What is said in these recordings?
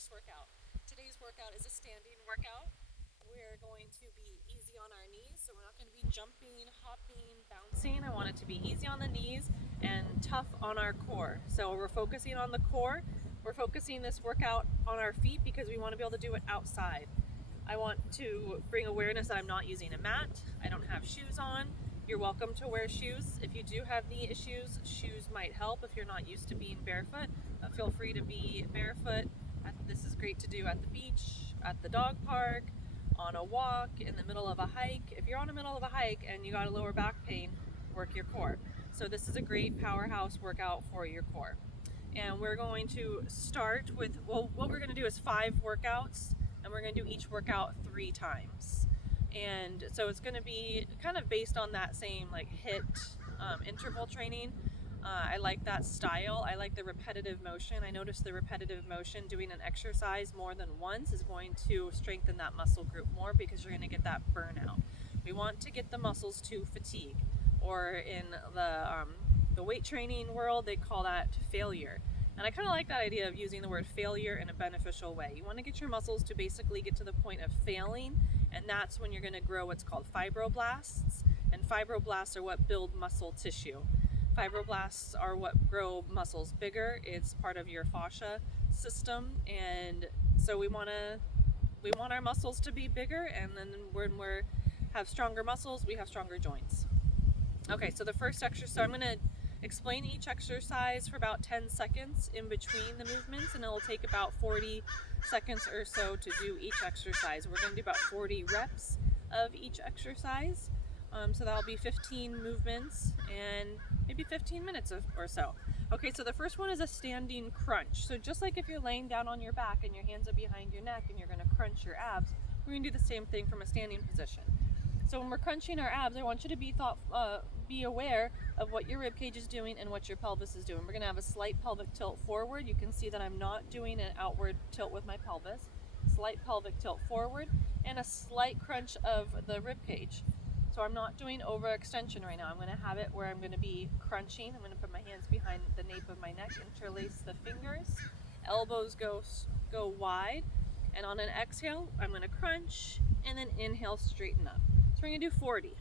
next workout. Today's workout is a standing workout. We're going to be easy on our knees, so we're not going to be jumping, hopping, bouncing. I want it to be easy on the knees and tough on our core. So we're focusing on the core. We're focusing this workout on our feet because we want to be able to do it outside. I want to bring awareness that I'm not using a mat. I don't have shoes on. You're welcome to wear shoes. If you do have knee issues, shoes might help if you're not used to being barefoot. Feel free to be barefoot. This is great to do at the beach, at the dog park, on a walk, in the middle of a hike. If you're on the middle of a hike and you got a lower back pain, work your core. So this is a great powerhouse workout for your core. And we're going to start with, well, what we're going to do is 5 workouts, and we're going to do each workout 3 times. And so it's going to be kind of based on that same like HIIT interval training. I like that style. I like the repetitive motion. I noticed the repetitive motion, doing an exercise more than once is going to strengthen that muscle group more because you're going to get that burnout. We want to get the muscles to fatigue, or in the weight training world, they call that failure. And I kind of like that idea of using the word failure in a beneficial way. You want to get your muscles to basically get to the point of failing, and that's when you're going to grow what's called fibroblasts. And fibroblasts are what build muscle tissue. Fibroblasts are what grow muscles bigger. It's part of your fascia system, and so we want our muscles to be bigger, and then when we have stronger muscles, we have stronger joints. Okay, so the first exercise, I'm going to explain each exercise for about 10 seconds in between the movements, and it will take about 40 seconds or so to do each exercise. We're going to do about 40 reps of each exercise. So that'll be 15 movements and maybe 15 minutes or so. Okay, so the first one is a standing crunch. So just like if you're laying down on your back and your hands are behind your neck and you're going to crunch your abs, we're going to do the same thing from a standing position. So when we're crunching our abs, I want you to be aware of what your rib cage is doing and what your pelvis is doing. We're going to have a slight pelvic tilt forward. You can see that I'm not doing an outward tilt with my pelvis. Slight pelvic tilt forward and a slight crunch of the rib cage. So I'm not doing overextension right now. I'm going to have it where I'm going to be crunching. I'm going to put my hands behind the nape of my neck, interlace the fingers, elbows go wide, and on an exhale, I'm going to crunch, and then inhale, straighten up. So we're going to do 40.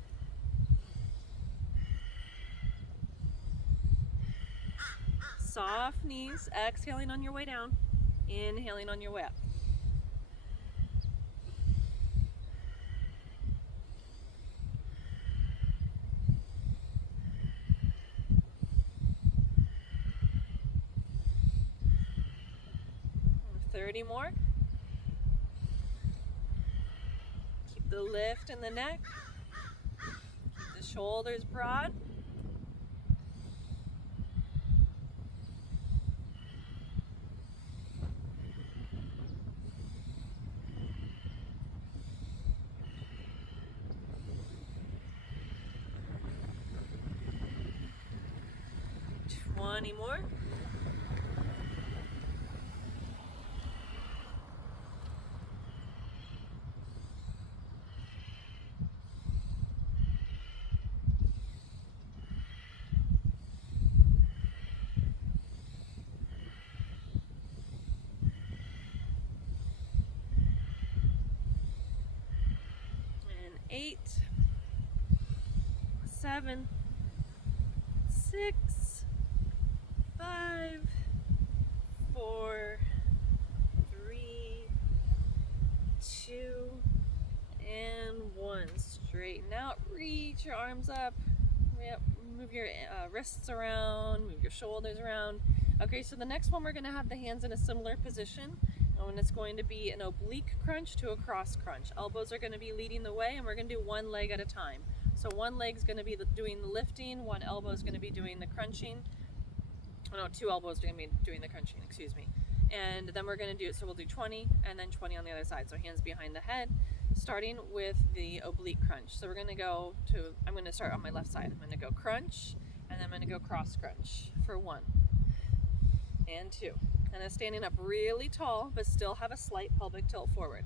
Soft knees, exhaling on your way down, inhaling on your way up. And 30 more. Keep the lift in the neck. Keep the shoulders broad. More. And 8, 7, 6, 5, 4, 3, 2, and 1. Straighten out, reach your arms up. Yep. Move your wrists around, move your shoulders around. Okay, so the next one we're going to have the hands in a similar position, and it's going to be an oblique crunch to a cross crunch. Elbows are going to be leading the way, and we're going to do one leg at a time. So one leg's going to be doing the lifting, one elbow is going to be doing the crunching. Oh no, 2 elbows are going to be doing the crunching, excuse me. And then we're going to do it, so we'll do 20 and then 20 on the other side. So hands behind the head, starting with the oblique crunch. So we're going to go to, I'm going to start on my left side. I'm going to go crunch, and then I'm going to go cross crunch for 1 and 2. And then standing up really tall, but still have a slight pelvic tilt forward.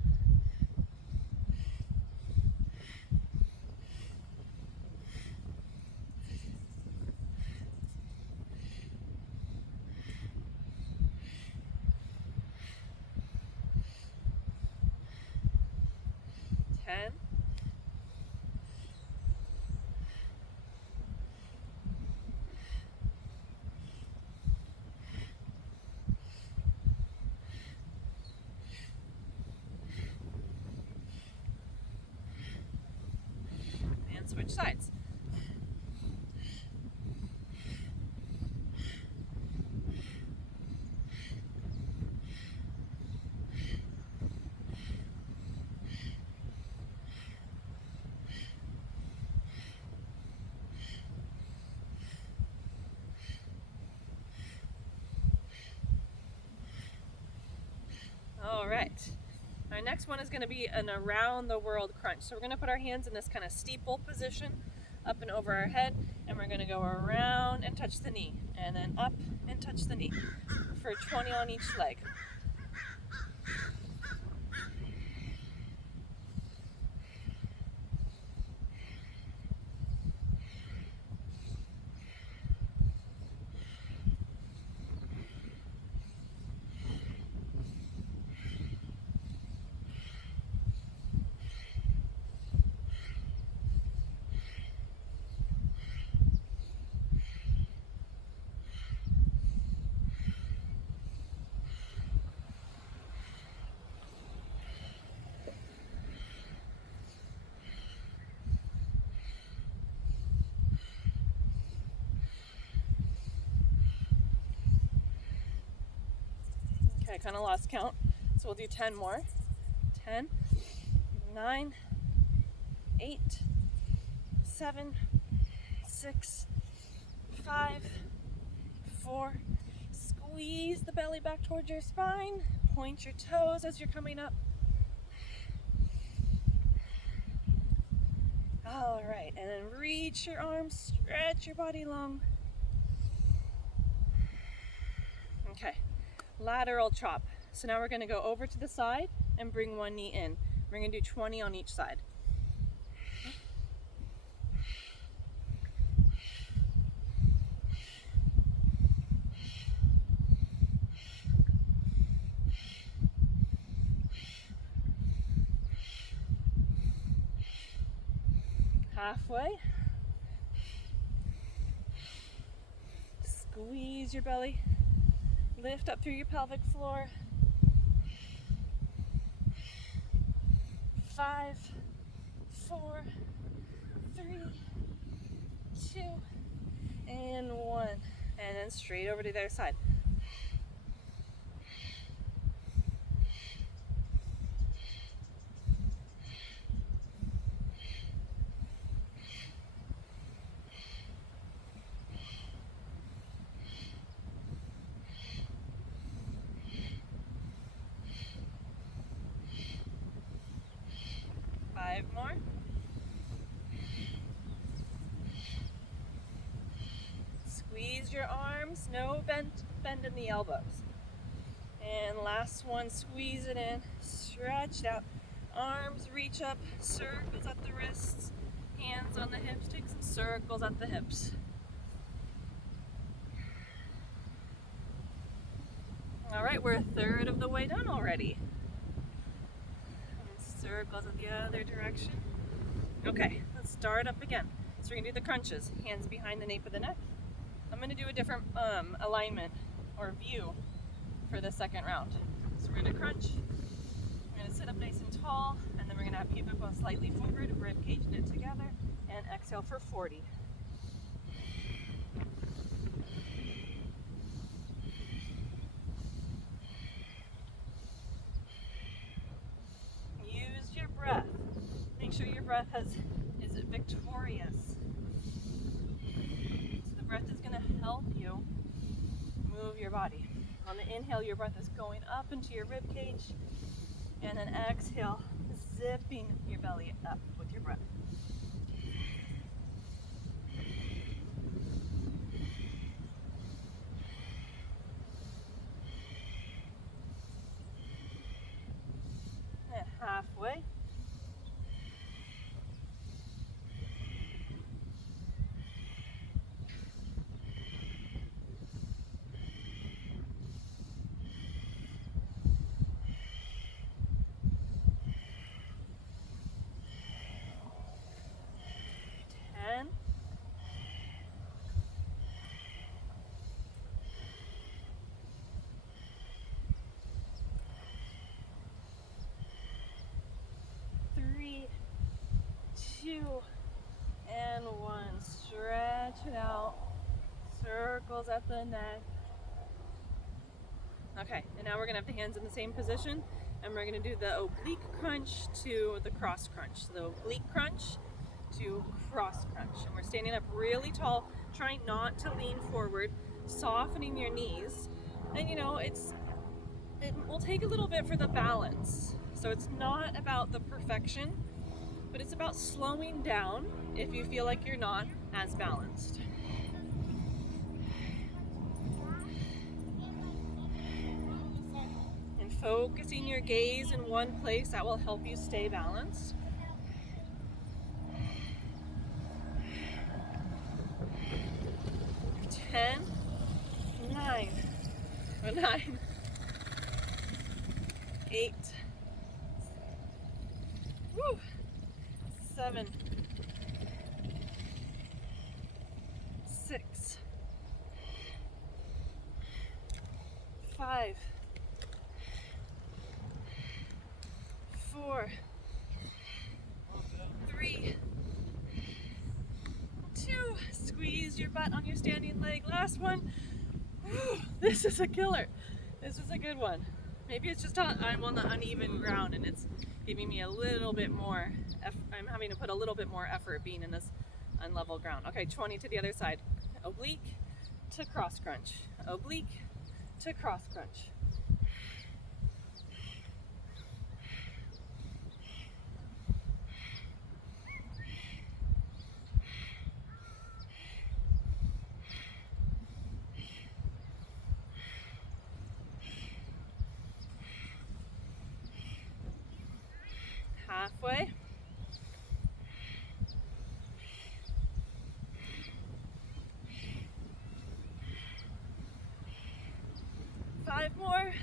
switch sides. All right. Our next one is going to be an around the world crunch. So we're going to put our hands in this kind of steeple position, up and over our head, and we're going to go around and touch the knee, and then up and touch the knee for 20 on each leg. Okay, I kind of lost count, so we'll do 10 more. 10, 9, 8, 7, 6, 5, 4. Squeeze the belly back towards your spine. Point your toes as you're coming up. All right, and then reach your arms, stretch your body long. Okay, lateral chop. So now we're going to go over to the side and bring one knee in. We're going to do 20 on each side. Halfway. Squeeze your belly. Lift up through your pelvic floor. 5, 4, 3, 2, and 1. And then straight over to the other side. More. Squeeze your arms, no bend in the elbows. And last one, squeeze it in, stretch it out. Arms reach up, circles at the wrists, hands on the hips, take some circles at the hips. All right, we're a third of the way done already. Circles in the other direction. Okay, let's start up again. So we're gonna do the crunches, hands behind the nape of the neck. I'm gonna do a different alignment or view for the second round. So we're gonna crunch, we're gonna sit up nice and tall, and then we're gonna have pubic bone slightly forward, rib cage knit together, and exhale for 40. Breath. Make sure your breath is victorious. So the breath is going to help you move your body. On the inhale, your breath is going up into your rib cage, and then exhale, zipping your belly up with your breath. And halfway. the neck. Okay, and now we're gonna have the hands in the same position, and we're gonna do the oblique crunch to the cross crunch. So the oblique crunch to cross crunch. And we're standing up really tall, trying not to lean forward, softening your knees. And you know, it will take a little bit for the balance. So it's not about the perfection, but it's about slowing down if you feel like you're not as balanced. And focusing your gaze in one place, that will help you stay balanced. 10, 9, 8, 7, 6, 5, 4, 3, 2. Squeeze your butt on your standing leg. Last one. This is a killer. This is a good one. Maybe it's just I'm on the uneven ground and it's giving me a little bit more. I'm having to put a little bit more effort being in this unlevel ground. Okay, 20 to the other side. Oblique to cross crunch. Oblique to cross crunch. Halfway. Five more.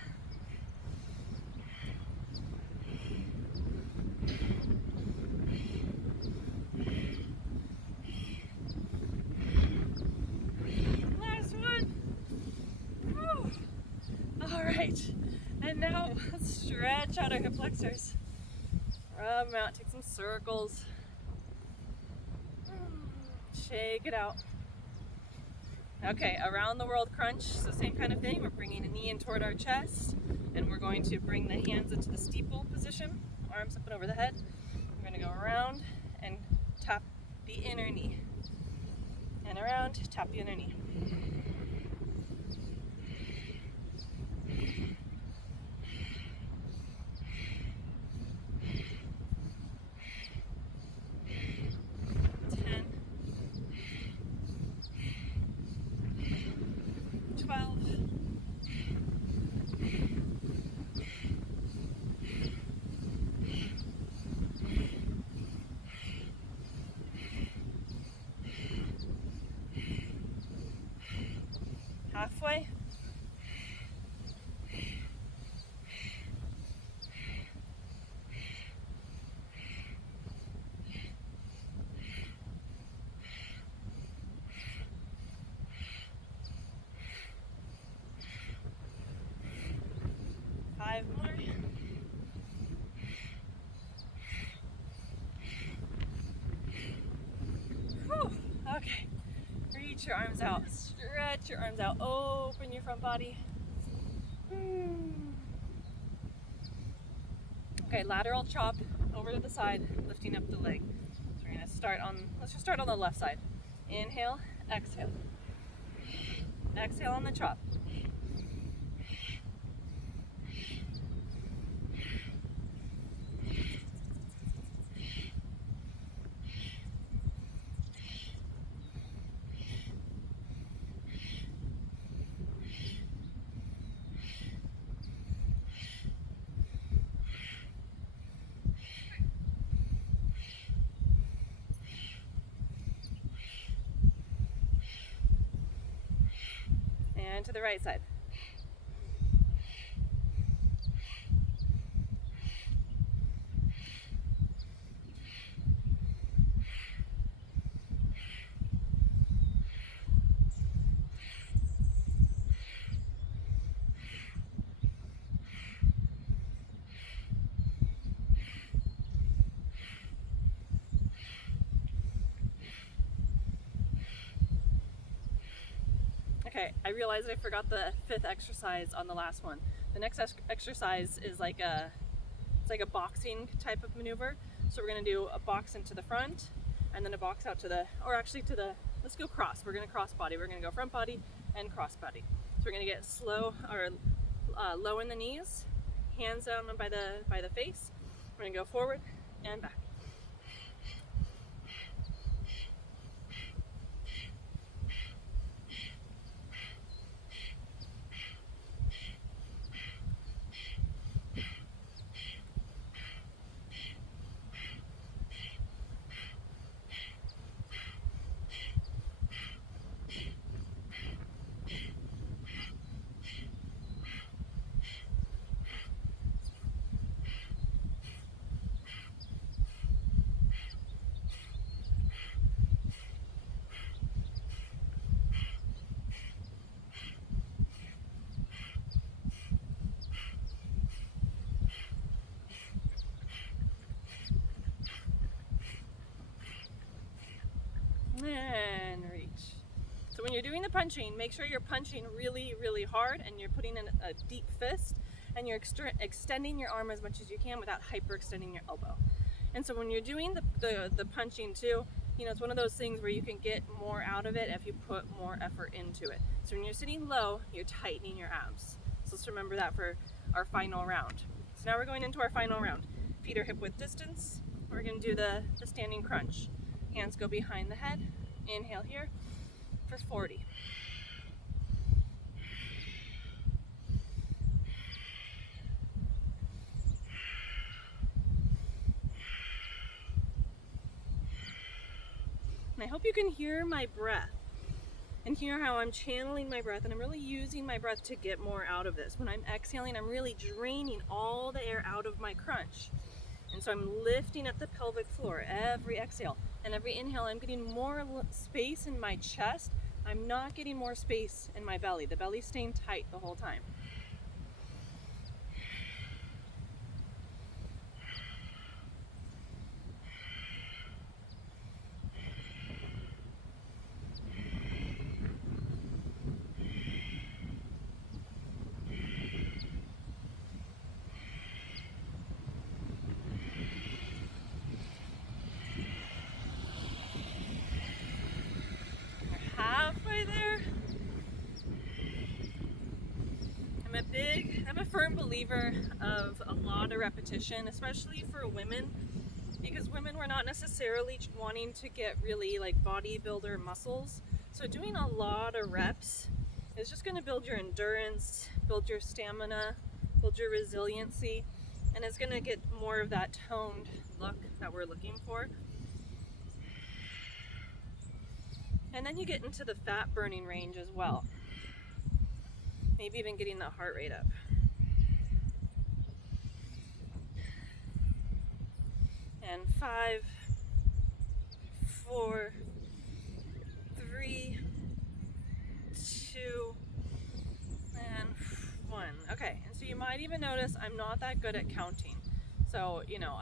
Last one. Whew. All right. And now let's stretch out our hip flexors. Rub them out, take some circles. Shake it out. Okay, around the world crunch, so same kind of thing. We're bringing a knee in toward our chest, and we're going to bring the hands into the steeple position, arms up and over the head. We're going to go around and tap the inner knee. And around, tap the inner knee. Halfway. Five more. Whew. Okay. Reach your arms out. Stretch your arms out. Open your front body. Okay, lateral chop over to the side, lifting up the leg. So we're gonna let's just start on the left side. Inhale, exhale. Exhale on the chop. And to the right side. Okay, Okay, I realized I forgot the 5th exercise on the last one. The next exercise is like it's like a boxing type of maneuver. So we're gonna do a box into the front and then a box out to the, or actually to the, let's go cross. We're gonna cross body. We're gonna go front body and cross body. So we're gonna get slow or low in the knees, hands down by the face. We're gonna go forward and back. And reach. So when you're doing the punching, make sure you're punching really, really hard and you're putting in a deep fist and you're extending your arm as much as you can without hyperextending your elbow. And so when you're doing the punching too, you know, it's one of those things where you can get more out of it if you put more effort into it. So when you're sitting low, you're tightening your abs. So let's remember that for our final round. So now we're going into our final round. Feet are hip width distance. We're going to do the standing crunch. Hands go behind the head. Inhale here for 40. And I hope you can hear my breath and hear how I'm channeling my breath, and I'm really using my breath to get more out of this. When I'm exhaling, I'm really draining all the air out of my crunch. And so I'm lifting up the pelvic floor every exhale. And every inhale, I'm getting more space in my chest. I'm not getting more space in my belly. The belly's staying tight the whole time. Halfway there. I'm a firm believer of a lot of repetition, especially for women, because women were not necessarily wanting to get really like bodybuilder muscles. So doing a lot of reps is just going to build your endurance, build your stamina, build your resiliency, and it's going to get more of that toned look that we're looking for. And then you get into the fat burning range as well. Maybe even getting the heart rate up. And 5, 4, 3, 2, and 1. Okay, and so you might even notice I'm not that good at counting. So, you know,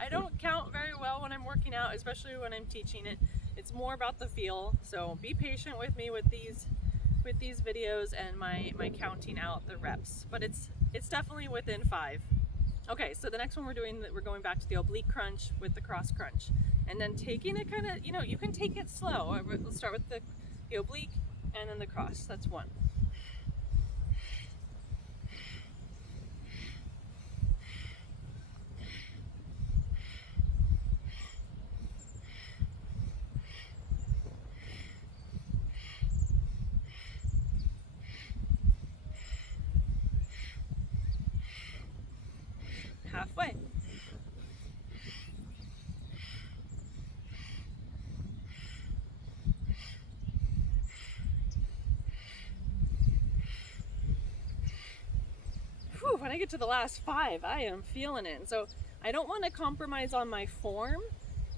I don't count very well when I'm working out, especially when I'm teaching it. It's more about the feel. So be patient with me with these videos and my counting out the reps. But it's definitely within 5. Okay, so the next one we're going back to the oblique crunch with the cross crunch. And then taking it kind of, you know, you can take it slow. Let's start with the oblique and then the cross. That's 1. Halfway. Whew, when I get to the last 5, I am feeling it. And so I don't want to compromise on my form.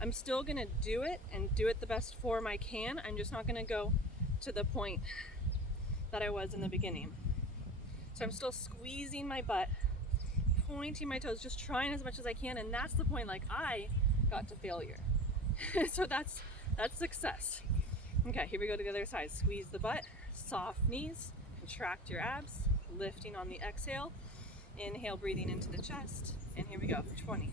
I'm still going to do it and do it the best form I can. I'm just not going to go to the point that I was in the beginning. So I'm still squeezing my butt, pointing my toes, just trying as much as I can, and that's the point. Like, I got to failure. So that's success. Okay, here we go to the other side. Squeeze the butt, soft knees, contract your abs, lifting on the exhale. Inhale, breathing into the chest. And here we go, 20.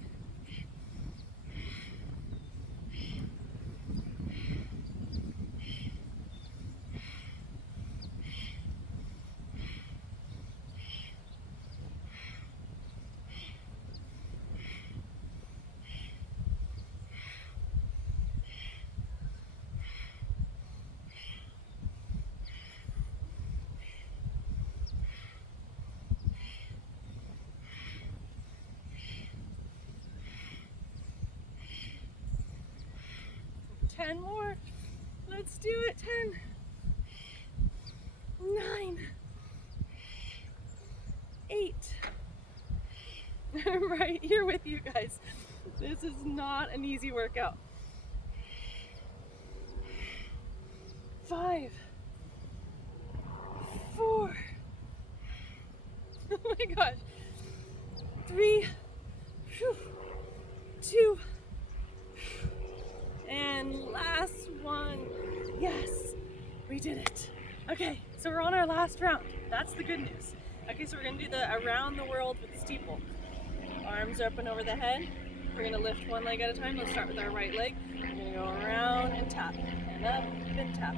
Ten more. Let's do it. 10, 9, 8. I'm right here with you guys. This is not an easy workout. 5, 4. Oh my gosh. 3, 2, and last one. Yes, we did it. Okay, so we're on our last round. That's the good news. Okay, so we're gonna do the around the world with the steeple. Arms are up and over the head. We're gonna lift one leg at a time. Let's start with our right leg. We're gonna go around and tap, and up and tap.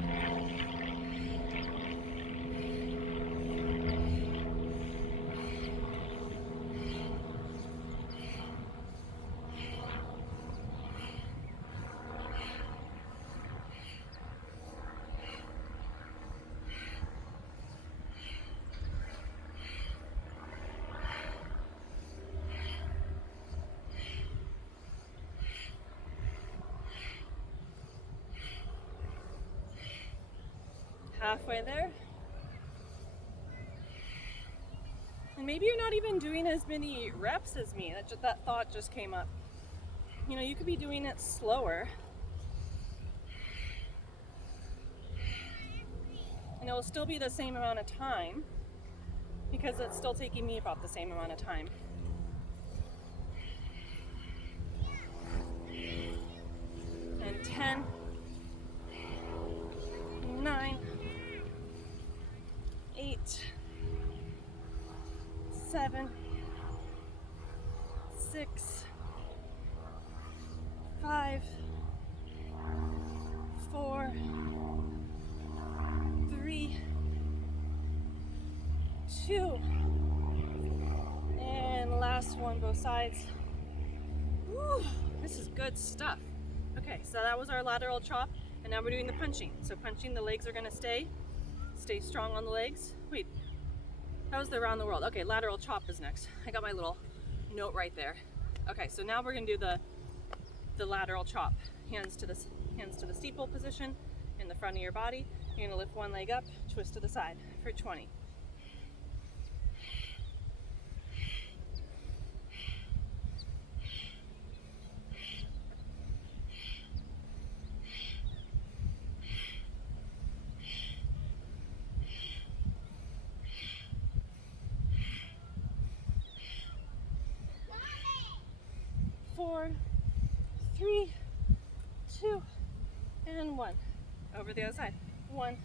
Halfway there. And maybe you're not even doing as many reps as me. That thought just came up. You know, you could be doing it slower. And it will still be the same amount of time because it's still taking me about the same amount of time. And 10, 9, 8, 7, 6, 5, 4, 3, 2, and last one, both sides. Woo, this is good stuff. Okay, so that was our lateral chop, and now we're doing the punching. So punching, the legs are gonna stay strong on the legs. Wait, that was the around the world. Okay, lateral chop is next. I got my little note right there. Okay, so now we're gonna do the lateral chop. Hands to the steeple position in the front of your body. You're gonna lift one leg up, twist to the side for 20. Four, 3, 2, and 1. Over the other side. 1.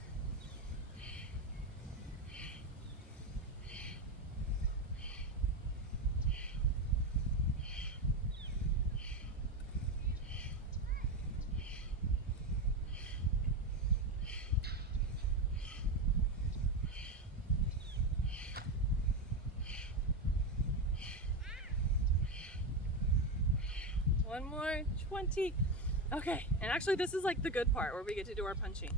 One more, 20. Okay, and actually this is like the good part where we get to do our punching.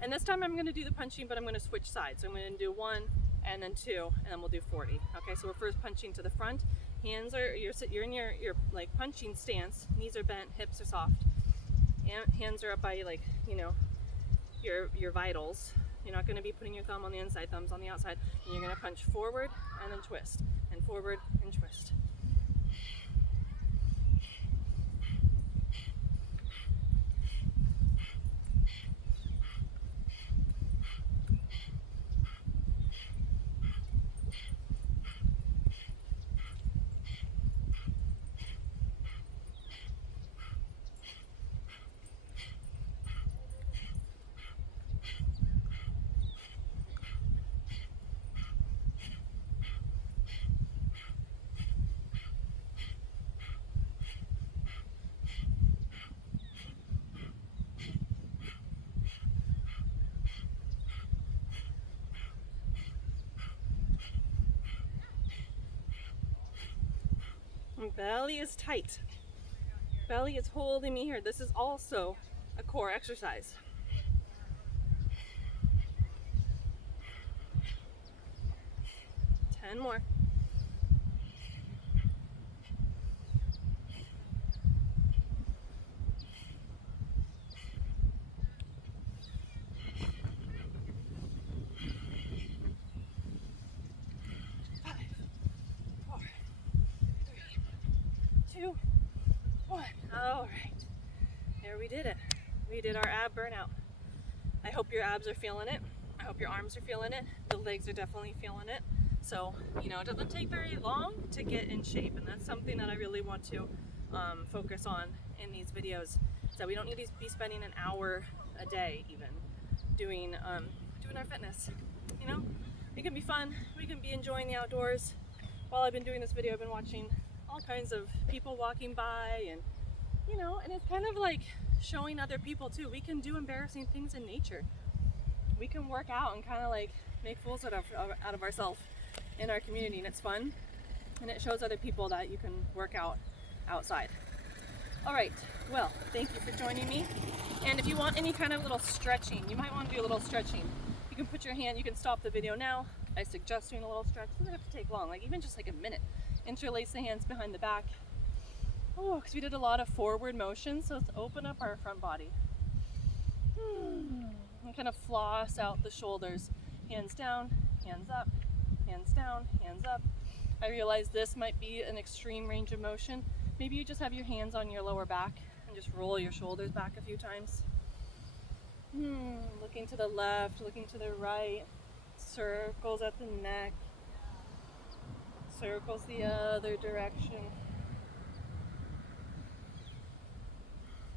And this time I'm gonna do the punching, but I'm gonna switch sides. So I'm gonna do 1 and then 2, and then we'll do 40. Okay, so we're first punching to the front. Hands are, you're in your like punching stance. Knees are bent, hips are soft. And hands are up by like, you know, your vitals. You're not gonna be putting your thumb on the inside, thumbs on the outside. And you're gonna punch forward and then twist, and forward and twist. Belly is tight. Belly is holding me here. This is also a core exercise. Ten more. Two, one. All right. There, we did it. We did our ab burnout. I hope your abs are feeling it. I hope your arms are feeling it. The legs are definitely feeling it. So, you know, it doesn't take very long to get in shape, and that's something that I really want to focus on in these videos. So we don't need to be spending an hour a day even doing our fitness. You know, it can be fun. We can be enjoying the outdoors. While I've been doing this video, I've been watching all kinds of people walking by, and you know, and it's kind of like showing other people too. We can do embarrassing things in nature. We can work out and kind of like make fools out of ourselves in our community, and it's fun, and it shows other people that you can work out outside. All right, well, thank you for joining me. And if you want any kind of little stretching, you might want to do a little stretching. You can put your hand, you can stop the video now. I suggest doing a little stretch. It doesn't have to take long, like even just like a minute. Interlace the hands behind the back. Oh, because we did a lot of forward motion, so let's open up our front body. And kind of floss out the shoulders. Hands down, hands up, hands down, hands up. I realize this might be an extreme range of motion. Maybe you just have your hands on your lower back and just roll your shoulders back a few times. Looking to the left, looking to the right. Circles at the neck. Circles the other direction.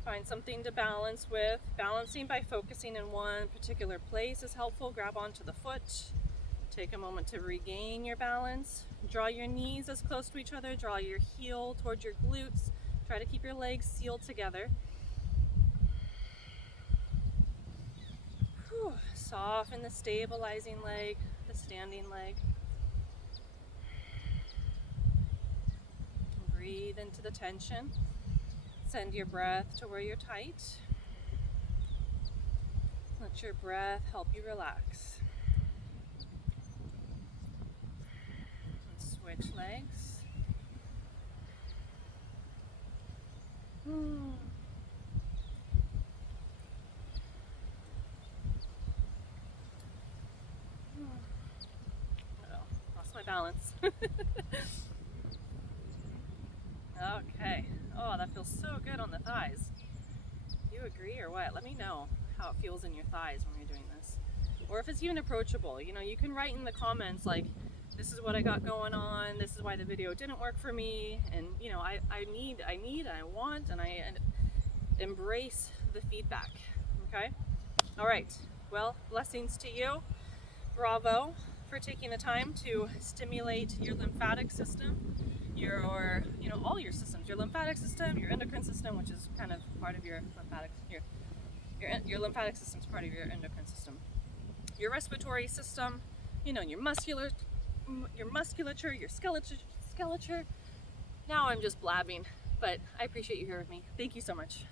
Find something to balance with. Balancing by focusing in one particular place is helpful. Grab onto the foot. Take a moment to regain your balance. Draw your knees as close to each other. Draw your heel towards your glutes. Try to keep your legs sealed together. Whew. Soften the stabilizing leg, the standing leg. Breathe into the tension. Send your breath to where you're tight. Let your breath help you relax. And switch legs. Oh, lost my balance. Okay. Oh, that feels so good on the thighs. You agree or what? Let me know how it feels in your thighs when you're doing this. Or if it's even approachable. You know, you can write in the comments like, this is what I got going on, this is why the video didn't work for me, and you know, I need, I want, and I embrace the feedback. Okay? Alright. Well, blessings to you. Bravo for taking the time to stimulate your lymphatic system. Your, you know, all your systems, your lymphatic system, your endocrine system, which is kind of part of your lymphatic, your lymphatic system is part of your endocrine system, your respiratory system, you know, your musculature, your skeleton. Now I'm just blabbing, but I appreciate you here with me. Thank you so much.